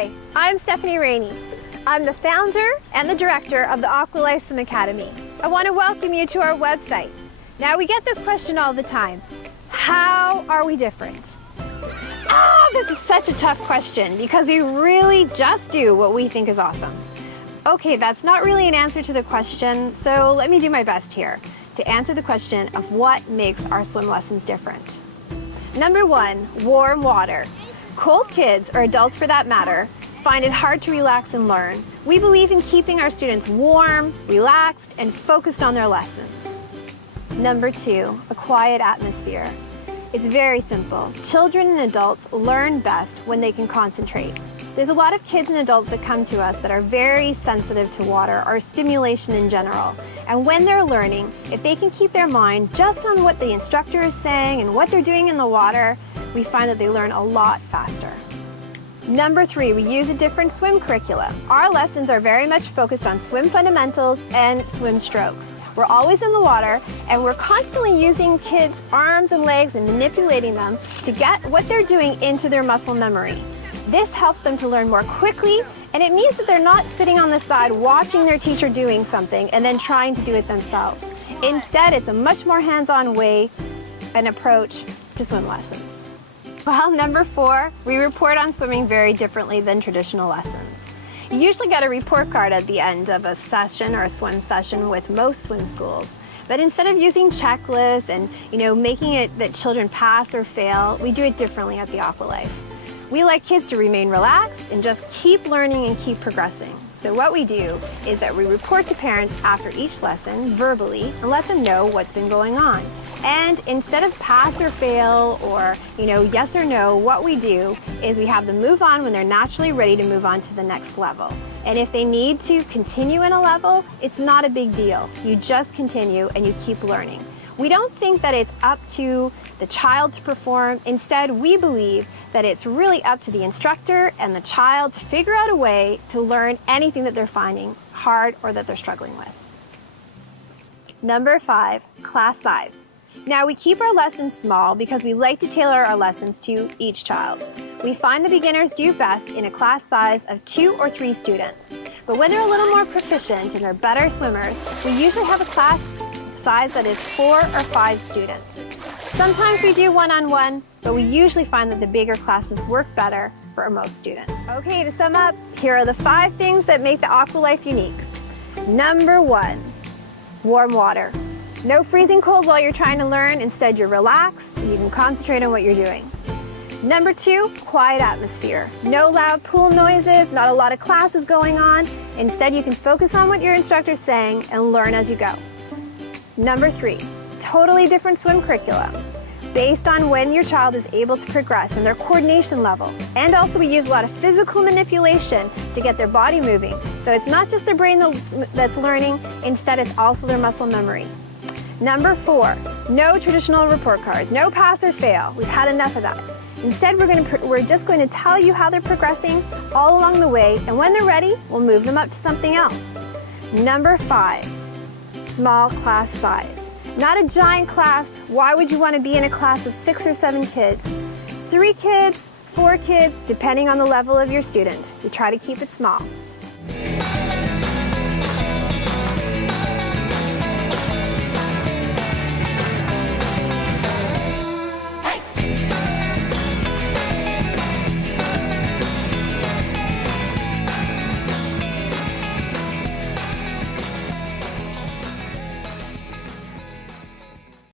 Hi, I'm Stephanie Rainey. I'm the founder and the director of the Aqua Life Swim Academy. I want to welcome you to our website. Now, we get this question all the time. How are we different? This is such a tough question because we really just do what we think is awesome. Okay, that's not really an answer to the question, so let me do my best here to answer the question of what makes our swim lessons different. Number one, warm water. Cold kids, or adults for that matter, find it hard to relax and learn. We believe in keeping our students warm, relaxed, and focused on their lessons. Number two, a quiet atmosphere. It's very simple. Children and adults learn best when they can concentrate. There's a lot of kids and adults that come to us that are very sensitive to water or stimulation in general. And when they're learning, if they can keep their mind just on what the instructor is saying and what they're doing in the water, we find that they learn a lot faster. Number three, we use a different swim curriculum. Our lessons are very much focused on swim fundamentals and swim strokes. We're always in the water, and we're constantly using kids' arms and legs and manipulating them to get what they're doing into their muscle memory. This helps them to learn more quickly, and it means that they're not sitting on the side watching their teacher doing something and then trying to do it themselves. Instead, it's a much more hands-on way and approach to swim lessons. Well, number four, we report on swimming very differently than traditional lessons. You usually get a report card at the end of a session or a swim session with most swim schools. But instead of using checklists and making it that children pass or fail, we do it differently at the Aqua Life. We like kids to remain relaxed and just keep learning and keep progressing. So what we do is that we report to parents after each lesson verbally and let them know what's been going on. And instead of pass or fail or yes or no, what we do is we have them move on when they're naturally ready to move on to the next level. And if they need to continue in a level, it's not a big deal. You just continue and you keep learning. We don't think that it's up to the child to perform. Instead, we believe that it's really up to the instructor and the child to figure out a way to learn anything that they're finding hard or that they're struggling with. Number five, class size. Now, we keep our lessons small because we like to tailor our lessons to each child. We find the beginners do best in a class size of 2 or 3 students. But when they're a little more proficient and they're better swimmers, we usually have a class size that is 4 or 5 students. Sometimes we do one-on-one, but we usually find that the bigger classes work better for most students. Okay, to sum up, here are the 5 things that make the Aqua Life unique. Number 1, warm water. No freezing cold while you're trying to learn. Instead, you're relaxed and you can concentrate on what you're doing. Number 2, quiet atmosphere. No loud pool noises, not a lot of classes going on. Instead, you can focus on what your instructor's saying and learn as you go. Number 3, totally different swim curriculum based on when your child is able to progress and their coordination level. And also we use a lot of physical manipulation to get their body moving. So it's not just their brain that's learning, instead it's also their muscle memory. Number 4, no traditional report cards, no pass or fail. We've had enough of that. Instead, we're just going to tell you how they're progressing all along the way, and when they're ready, we'll move them up to something else. Number 5, small class size. Not a giant class. Why would you want to be in a class of 6 or 7 kids? 3 kids, 4 kids, depending on the level of your student. We try to keep it small.